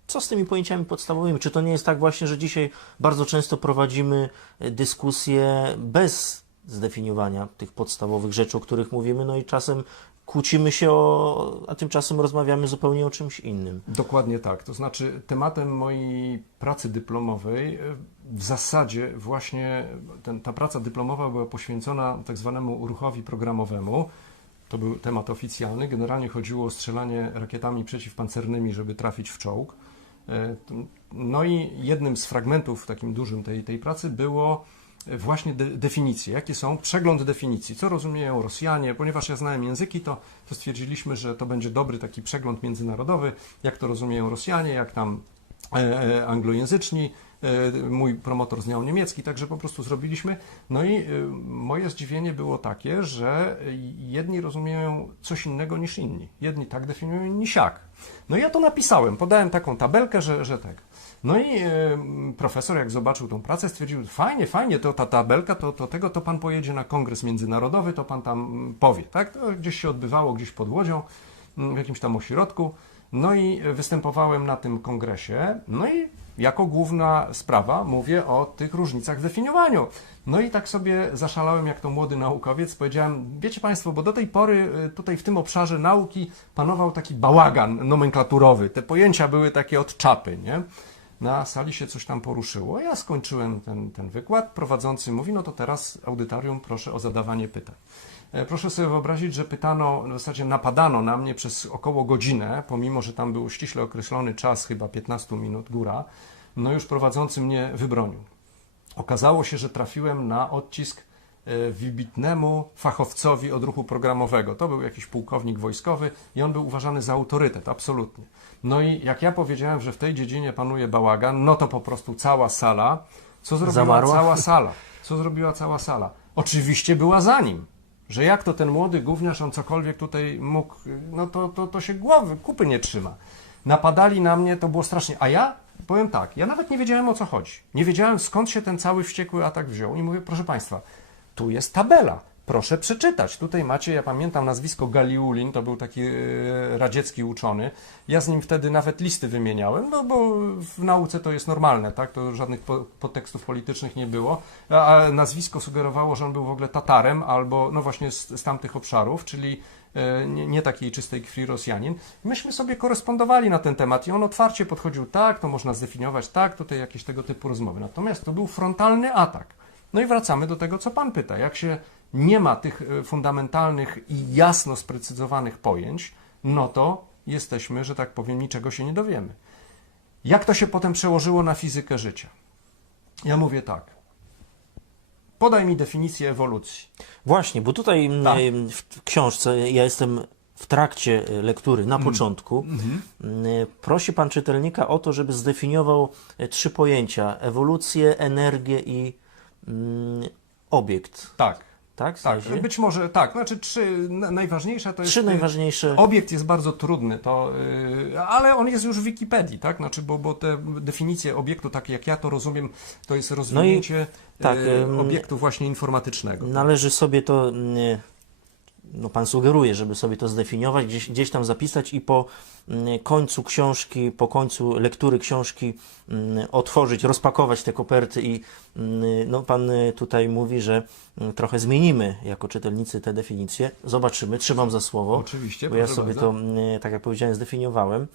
Co z tymi pojęciami podstawowymi? Czy to nie jest tak właśnie, że dzisiaj bardzo często prowadzimy dyskusje bez zdefiniowania tych podstawowych rzeczy, o których mówimy, no i czasem kłócimy się, a tymczasem rozmawiamy zupełnie o czymś innym. Dokładnie tak. To znaczy tematem mojej pracy dyplomowej w zasadzie właśnie ta praca dyplomowa była poświęcona tak zwanemu ruchowi programowemu. To był temat oficjalny. Generalnie chodziło o strzelanie rakietami przeciwpancernymi, żeby trafić w czołg. No i jednym z fragmentów takim dużym tej pracy było właśnie definicje. Jakie są? Przegląd definicji. Co rozumieją Rosjanie? Ponieważ ja znałem języki, to stwierdziliśmy, że to będzie dobry taki przegląd międzynarodowy, jak to rozumieją Rosjanie, jak tam anglojęzyczni. Mój promotor znał niemiecki, także po prostu zrobiliśmy. No i moje zdziwienie było takie, że jedni rozumieją coś innego niż inni. Jedni tak definiują, inni siak. No i ja to napisałem, podałem taką tabelkę, że tak. No i profesor, jak zobaczył tą pracę, stwierdził, fajnie, to ta tabelka, to pan pojedzie na kongres międzynarodowy, to pan tam powie, tak? To gdzieś się odbywało, gdzieś pod Łodzią, w jakimś tam ośrodku. No i występowałem na tym kongresie, no i jako główna sprawa mówię o tych różnicach w definiowaniu. No i tak sobie zaszalałem jak to młody naukowiec, powiedziałem, wiecie Państwo, bo do tej pory tutaj w tym obszarze nauki panował taki bałagan nomenklaturowy, te pojęcia były takie od czapy, nie? Na sali się coś tam poruszyło. Ja skończyłem ten wykład. Prowadzący mówi, no to teraz audytorium proszę o zadawanie pytań. Proszę sobie wyobrazić, że pytano, w zasadzie napadano na mnie przez około godzinę, pomimo że tam był ściśle określony czas, chyba 15 minut góra, no już prowadzący mnie wybronił. Okazało się, że trafiłem na odcisk wybitnemu fachowcowi od ruchu programowego. To był jakiś pułkownik wojskowy i on był uważany za autorytet, absolutnie. No i jak ja powiedziałem, że w tej dziedzinie panuje bałagan, no to po prostu cała sala, co zrobiła Zamarła? cała sala? Co zrobiła cała sala? Oczywiście była za nim. Że jak to ten młody gówniarz, on cokolwiek tutaj mógł, no to się kupy nie trzyma. Napadali na mnie, to było strasznie. A ja powiem tak, ja nawet nie wiedziałem, o co chodzi. Nie wiedziałem, skąd się ten cały wściekły atak wziął i mówię, proszę Państwa, tu jest tabela. Proszę przeczytać. Tutaj macie, ja pamiętam nazwisko Galiulin, to był taki radziecki uczony. Ja z nim wtedy nawet listy wymieniałem, no bo w nauce to jest normalne, tak? To żadnych podtekstów politycznych nie było. A nazwisko sugerowało, że on był w ogóle Tatarem albo no właśnie z tamtych obszarów, czyli nie takiej czystej krwi Rosjanin. Myśmy sobie korespondowali na ten temat i on otwarcie podchodził, tak, to można zdefiniować, tak, tutaj jakieś tego typu rozmowy. Natomiast to był frontalny atak. No i wracamy do tego, co pan pyta. Jak się nie ma tych fundamentalnych i jasno sprecyzowanych pojęć, no to jesteśmy, że tak powiem, niczego się nie dowiemy. Jak to się potem przełożyło na fizykę życia? Ja mówię tak. Podaj mi definicję ewolucji. Właśnie, bo tutaj Tak. w książce, ja jestem w trakcie lektury, na początku, prosi pan czytelnika o to, żeby zdefiniował 3 pojęcia: ewolucję, energię i obiekt. Tak. Tak? W Tak, sensie? być może tak. Znaczy najważniejsze to jest... 3 najważniejsze. Obiekt jest bardzo trudny, ale on jest już w Wikipedii, tak? Znaczy, bo te definicje obiektu, takie jak ja to rozumiem, to jest rozwinięcie tak, obiektu właśnie informatycznego. Należy sobie to, no pan sugeruje, żeby sobie to zdefiniować, gdzieś tam zapisać i po końcu książki, po końcu lektury książki otworzyć, rozpakować te koperty i no pan tutaj mówi, że trochę zmienimy jako czytelnicy te definicje. Zobaczymy, trzymam za słowo. Oczywiście, bo ja proszę sobie bardzo. to, tak jak powiedziałem, zdefiniowałem.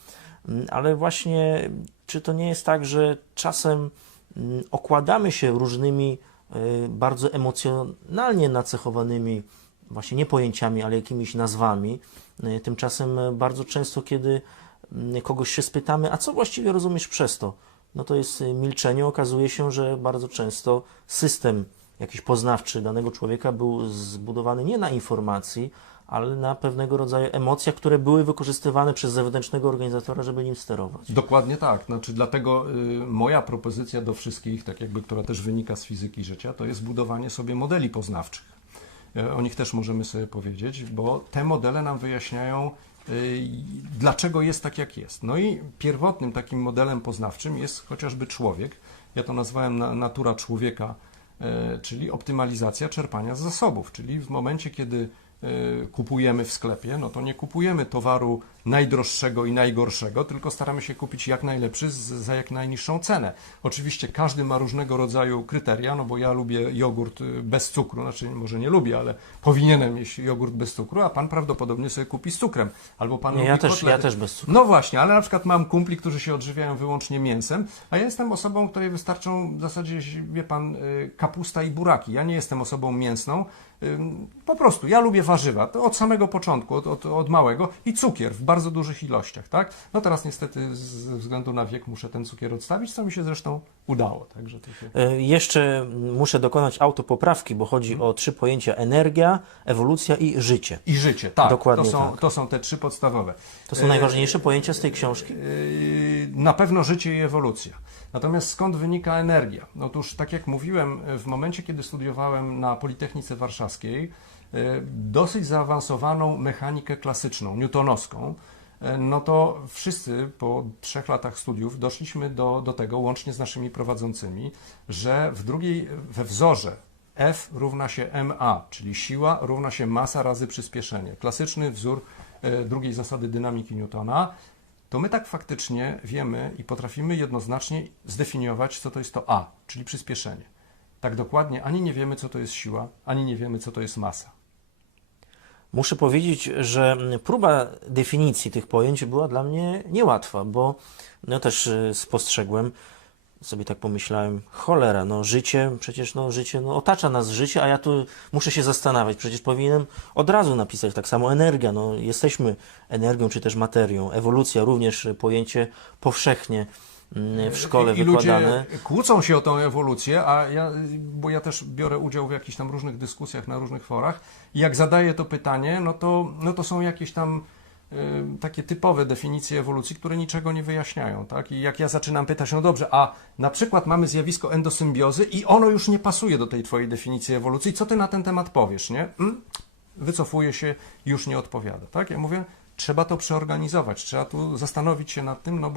Ale właśnie, czy to nie jest tak, że czasem okładamy się różnymi bardzo emocjonalnie nacechowanymi właśnie nie pojęciami, ale jakimiś nazwami. Tymczasem bardzo często, kiedy kogoś się spytamy, a co właściwie rozumiesz przez to? No to jest milczenie. Okazuje się, że bardzo często system jakiś poznawczy danego człowieka był zbudowany nie na informacji, ale na pewnego rodzaju emocjach, które były wykorzystywane przez zewnętrznego organizatora, żeby nim sterować. Dokładnie tak. Znaczy, dlatego moja propozycja do wszystkich, tak jakby, która też wynika z fizyki życia, to jest budowanie sobie modeli poznawczych. O nich też możemy sobie powiedzieć, bo te modele nam wyjaśniają, dlaczego jest tak, jak jest. No i pierwotnym takim modelem poznawczym jest chociażby człowiek. Ja to nazwałem natura człowieka, czyli optymalizacja czerpania z zasobów. Czyli w momencie, kiedy kupujemy w sklepie, no to nie kupujemy towaru najdroższego i najgorszego, tylko staramy się kupić jak najlepszy za jak najniższą cenę. Oczywiście każdy ma różnego rodzaju kryteria, no bo ja lubię jogurt bez cukru, znaczy może nie lubię, ale powinienem jeść jogurt bez cukru, a pan prawdopodobnie sobie kupi z cukrem. Albo pan lubi Ja kotlety. też bez cukru. No właśnie, ale na przykład mam kumpli, którzy się odżywiają wyłącznie mięsem, a ja jestem osobą, której wystarczą w zasadzie, wie pan, kapusta i buraki. Ja nie jestem osobą mięsną. Po prostu, ja lubię warzywa, to od samego początku, od małego i cukier w bardzo dużych ilościach, tak? No teraz niestety ze względu na wiek muszę ten cukier odstawić, co mi się zresztą udało, także to się... Jeszcze muszę dokonać autopoprawki, bo chodzi o 3 pojęcia: energia, ewolucja i życie. I życie, tak. Dokładnie to są te 3 podstawowe. To są najważniejsze pojęcia z tej książki? Na pewno życie i ewolucja. Natomiast skąd wynika energia? Otóż, tak jak mówiłem, w momencie, kiedy studiowałem na Politechnice Warszawskiej dosyć zaawansowaną mechanikę klasyczną, newtonowską, no to wszyscy po 3 latach studiów doszliśmy do tego, łącznie z naszymi prowadzącymi, że we wzorze F równa się ma, czyli siła równa się masa razy przyspieszenie. Klasyczny wzór drugiej zasady dynamiki Newtona. To my tak faktycznie wiemy i potrafimy jednoznacznie zdefiniować, co to jest to A, czyli przyspieszenie. Tak dokładnie ani nie wiemy, co to jest siła, ani nie wiemy, co to jest masa. Muszę powiedzieć, że próba definicji tych pojęć była dla mnie niełatwa, bo ja też spostrzegłem, sobie tak pomyślałem, cholera, no życie, przecież no życie, no otacza nas życie, a ja tu muszę się zastanawiać, przecież powinienem od razu napisać, tak samo energia, no jesteśmy energią czy też materią, ewolucja również pojęcie powszechnie w szkole I wykładane. ludzie kłócą się o tą ewolucję, bo ja też biorę udział w jakichś tam różnych dyskusjach na różnych forach i jak zadaję to pytanie, no to są jakieś tam takie typowe definicje ewolucji, które niczego nie wyjaśniają, tak? I jak ja zaczynam pytać, no dobrze, a na przykład mamy zjawisko endosymbiozy i ono już nie pasuje do tej twojej definicji ewolucji, co ty na ten temat powiesz, nie? Wycofuje się, już nie odpowiada, tak? Ja mówię, trzeba to przeorganizować, trzeba tu zastanowić się nad tym, no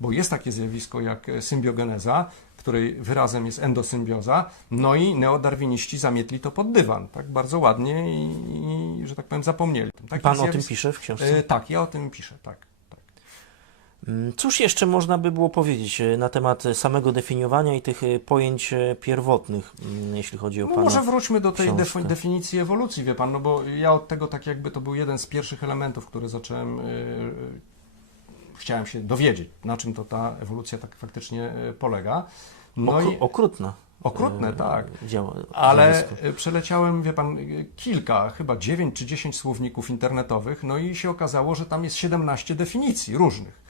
bo jest takie zjawisko jak symbiogeneza, której wyrazem jest endosymbioza, no i neodarwiniści zamietli to pod dywan, tak bardzo ładnie i że tak powiem, zapomnieli. Pan o tym pisze w książce? Tak, ja o tym piszę, tak. Cóż jeszcze można by było powiedzieć na temat samego definiowania i tych pojęć pierwotnych, jeśli chodzi o No Pana może wróćmy do tej książkę. definicji ewolucji, wie Pan, no bo ja od tego tak jakby to był jeden z pierwszych elementów, które zacząłem, chciałem się dowiedzieć, na czym to ta ewolucja tak faktycznie polega. No i Okrutna. okrutne, tak. Ale Ale przeleciałem, wie Pan, kilka, chyba 9 czy 10 słowników internetowych, no i się okazało, że tam jest 17 definicji różnych.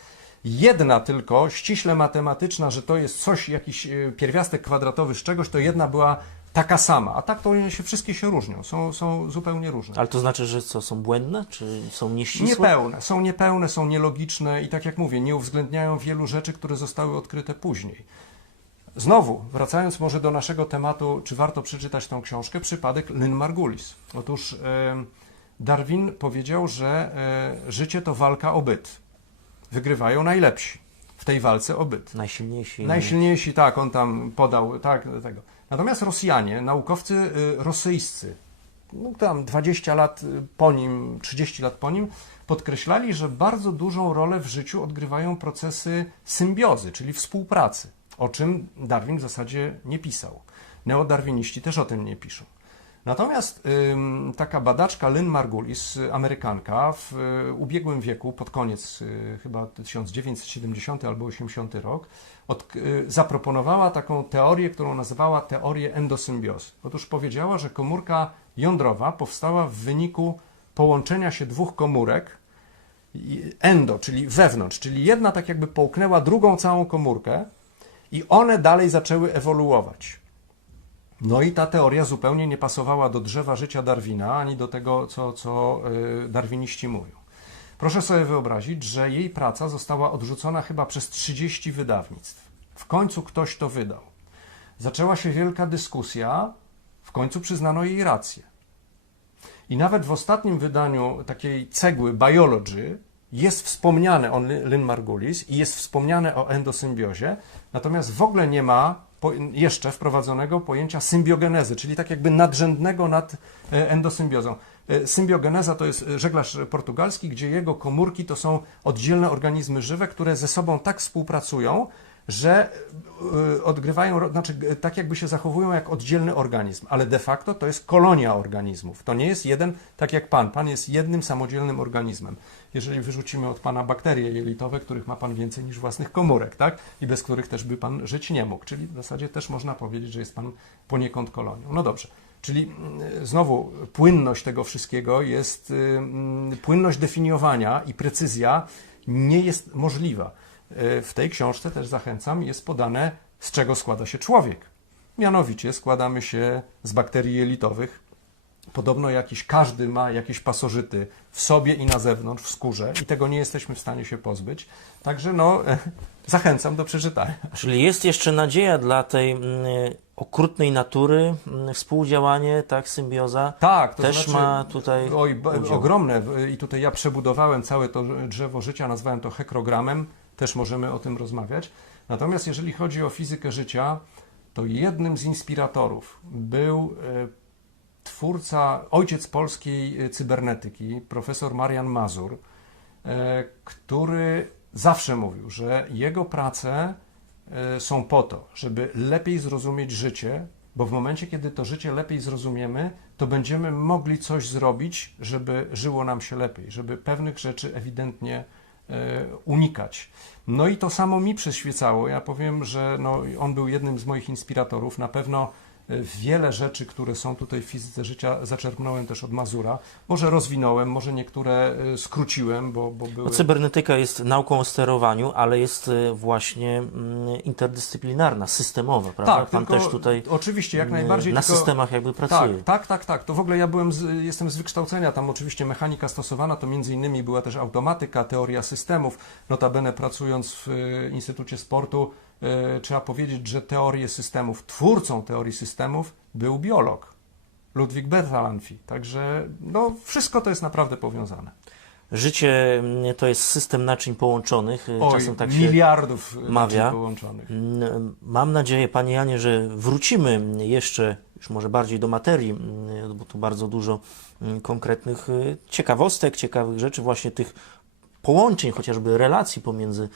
Jedna tylko, ściśle matematyczna, że to jest coś, jakiś pierwiastek kwadratowy z czegoś, to jedna była taka sama, a tak to one wszystkie się różnią, są zupełnie różne. to znaczy, że co, są błędne, czy są nieścisłe? Niepełne, są nielogiczne i tak jak mówię, nie uwzględniają wielu rzeczy, które zostały odkryte później. Znowu, wracając może do naszego tematu, czy warto przeczytać tą książkę, przypadek Lynn Margulis. Otóż Darwin powiedział, że życie to walka o byt. Wygrywają najlepsi w tej walce o byt. Najsilniejsi. Najsilniejsi, tak, on tam podał, tak, do tego. Natomiast Rosjanie, naukowcy rosyjscy, no tam 20 lat po nim, 30 lat po nim, podkreślali, że bardzo dużą rolę w życiu odgrywają procesy symbiozy, czyli współpracy, o czym Darwin w zasadzie nie pisał. Neodarwiniści też o tym nie piszą. Natomiast taka badaczka Lynn Margulis, Amerykanka, w ubiegłym wieku, pod koniec chyba 1970 albo 80 rok, zaproponowała taką teorię, którą nazywała teorię endosymbiozy. Otóż powiedziała, że komórka jądrowa powstała w wyniku połączenia się dwóch komórek, endo, czyli wewnątrz, czyli jedna tak jakby połknęła drugą całą komórkę i one dalej zaczęły ewoluować. No i ta teoria zupełnie nie pasowała do drzewa życia Darwina, ani do tego, co darwiniści mówią. Proszę sobie wyobrazić, że jej praca została odrzucona chyba przez 30 wydawnictw. W końcu ktoś to wydał. Zaczęła się wielka dyskusja, w końcu przyznano jej rację. I nawet w ostatnim wydaniu takiej cegły Biology jest wspomniane o Lynn Margulis i jest wspomniane o endosymbiozie, natomiast w ogóle nie ma jeszcze wprowadzonego pojęcia symbiogenezy, czyli tak jakby nadrzędnego nad endosymbiozą. Symbiogeneza to jest żeglarz portugalski, gdzie jego komórki to są oddzielne organizmy żywe, które ze sobą tak współpracują, że odgrywają, znaczy tak jakby się zachowują jak oddzielny organizm, ale de facto to jest kolonia organizmów. To nie jest jeden, tak jak Pan. Pan jest jednym samodzielnym organizmem. Jeżeli wyrzucimy od Pana bakterie jelitowe, których ma Pan więcej niż własnych komórek, tak? I bez których też by Pan żyć nie mógł. Czyli w zasadzie też można powiedzieć, że jest Pan poniekąd kolonią. No dobrze. Czyli znowu płynność tego wszystkiego jest, płynność definiowania i precyzja nie jest możliwa. W tej książce też zachęcam, jest podane, z czego składa się człowiek. Mianowicie składamy się z bakterii jelitowych. Podobno każdy ma jakieś pasożyty w sobie i na zewnątrz, w skórze i tego nie jesteśmy w stanie się pozbyć. Także zachęcam do przeczytania. Czyli jest jeszcze nadzieja dla tej okrutnej natury, współdziałanie, tak, symbioza. Tak, to też znaczy, ma tutaj ogromne. I tutaj ja przebudowałem całe to drzewo życia, nazwałem to hekrogramem. Też możemy o tym rozmawiać. Natomiast jeżeli chodzi o fizykę życia, to jednym z inspiratorów był ojciec polskiej cybernetyki, profesor Marian Mazur, który zawsze mówił, że jego prace są po to, żeby lepiej zrozumieć życie, bo w momencie, kiedy to życie lepiej zrozumiemy, to będziemy mogli coś zrobić, żeby żyło nam się lepiej, żeby pewnych rzeczy ewidentnie unikać. No i to samo mi przyświecało. Ja powiem, że on był jednym z moich inspiratorów. Na pewno wiele rzeczy, które są tutaj w fizyce życia, zaczerpnąłem też od Mazura. Może rozwinąłem, może niektóre skróciłem, bo były... Cybernetyka jest nauką o sterowaniu, ale jest właśnie interdyscyplinarna, systemowa, prawda? Tak, Pan też tutaj oczywiście, jak najbardziej. Na systemach jakby pracuje. Tak. To w ogóle jestem z wykształcenia, tam oczywiście mechanika stosowana, to między innymi była też automatyka, teoria systemów. Notabene pracując w Instytucie Sportu, trzeba powiedzieć, że twórcą teorii systemów był biolog Ludwig Bertalanffy. Także wszystko to jest naprawdę powiązane. życie to jest system naczyń połączonych. Oj, Czasem tak się miliardów mawia. naczyń połączonych. Mam nadzieję, Panie Janie, że wrócimy jeszcze, już może bardziej do materii, bo tu bardzo dużo konkretnych ciekawostek, ciekawych rzeczy, właśnie tych połączeń, chociażby relacji pomiędzy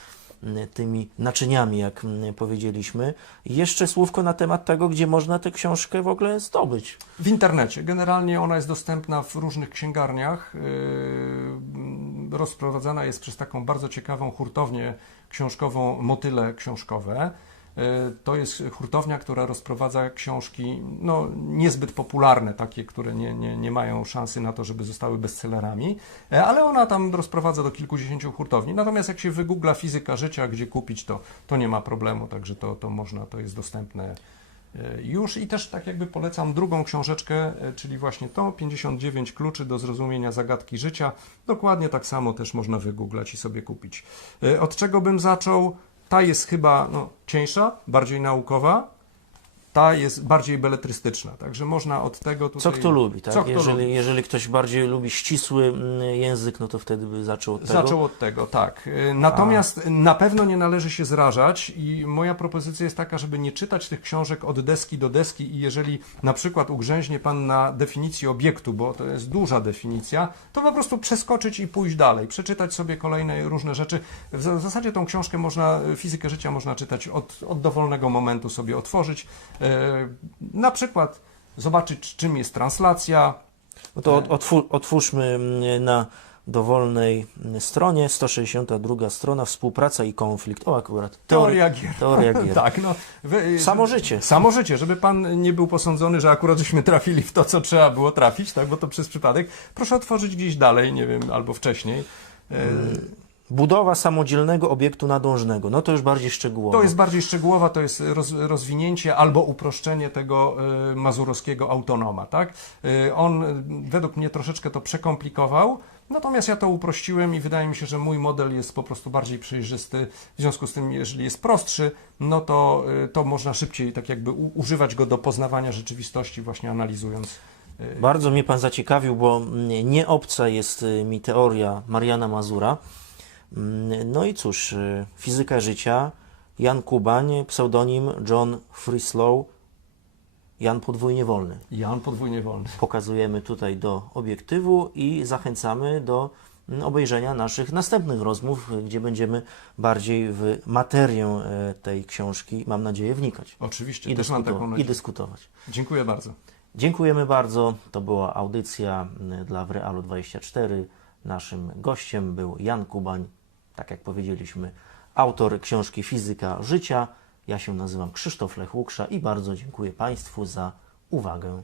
tymi naczyniami, jak powiedzieliśmy. I jeszcze słówko na temat tego, gdzie można tę książkę w ogóle zdobyć. W internecie. Generalnie ona jest dostępna w różnych księgarniach. Rozprowadzana jest przez taką bardzo ciekawą hurtownię książkową Motyle Książkowe. To jest hurtownia, która rozprowadza książki no, niezbyt popularne, takie, które nie mają szansy na to, żeby zostały bestsellerami, ale ona tam rozprowadza do kilkudziesięciu hurtowni. Natomiast jak się wygoogla fizyka życia, gdzie kupić, to nie ma problemu, także to można, to jest dostępne już. I też tak jakby polecam drugą książeczkę, czyli właśnie to 59 kluczy do zrozumienia zagadki życia. Dokładnie tak samo też można wygooglać i sobie kupić. Od czego bym zaczął? Ta jest chyba cieńsza, bardziej naukowa, ta jest bardziej beletrystyczna, także można od tego tutaj... Co kto lubi, tak? Co kto lubi. Jeżeli ktoś bardziej lubi ścisły język, no to wtedy by zaczął od tego. Zaczął od tego, tak. Natomiast na pewno nie należy się zrażać i moja propozycja jest taka, żeby nie czytać tych książek od deski do deski i jeżeli na przykład ugrzęźnie Pan na definicji obiektu, bo to jest duża definicja, to po prostu przeskoczyć i pójść dalej, przeczytać sobie kolejne różne rzeczy. W zasadzie tą książkę można, fizykę życia można czytać od dowolnego momentu sobie otworzyć. Na przykład zobaczyć, czym jest translacja. No to otwórzmy na dowolnej stronie, 162 strona, współpraca i konflikt. O, akurat. Teoria gier. Teoria gier. Tak, no. Samo życie. Samo życie, żeby Pan nie był posądzony, że akurat żeśmy trafili w to, co trzeba było trafić, tak, bo to przez przypadek. Proszę otworzyć gdzieś dalej, nie wiem, albo wcześniej. Budowa samodzielnego obiektu nadążnego. No to już bardziej szczegółowo. To jest bardziej szczegółowa, to jest rozwinięcie albo uproszczenie tego mazurowskiego autonoma, tak? On według mnie troszeczkę to przekomplikował, natomiast ja to uprościłem i wydaje mi się, że mój model jest po prostu bardziej przejrzysty. W związku z tym, jeżeli jest prostszy, no to można szybciej tak jakby używać go do poznawania rzeczywistości, właśnie analizując. Bardzo mnie Pan zaciekawił, bo nie obca jest mi teoria Mariana Mazura. No i cóż, fizyka życia, Jan Kubań, pseudonim John Frislow, Jan podwójnie wolny. Jan podwójnie wolny. Pokazujemy tutaj do obiektywu i zachęcamy do obejrzenia naszych następnych rozmów, gdzie będziemy bardziej w materię tej książki, mam nadzieję, wnikać. Oczywiście, I, też mam taką nadzieję. I dyskutować. Dziękuję bardzo. Dziękujemy bardzo. To była audycja dla W Realu 24. Naszym gościem był Jan Kubań, tak jak powiedzieliśmy, autor książki Fizyka życia. Ja się nazywam Krzysztof Lech-Łuksza i bardzo dziękuję Państwu za uwagę.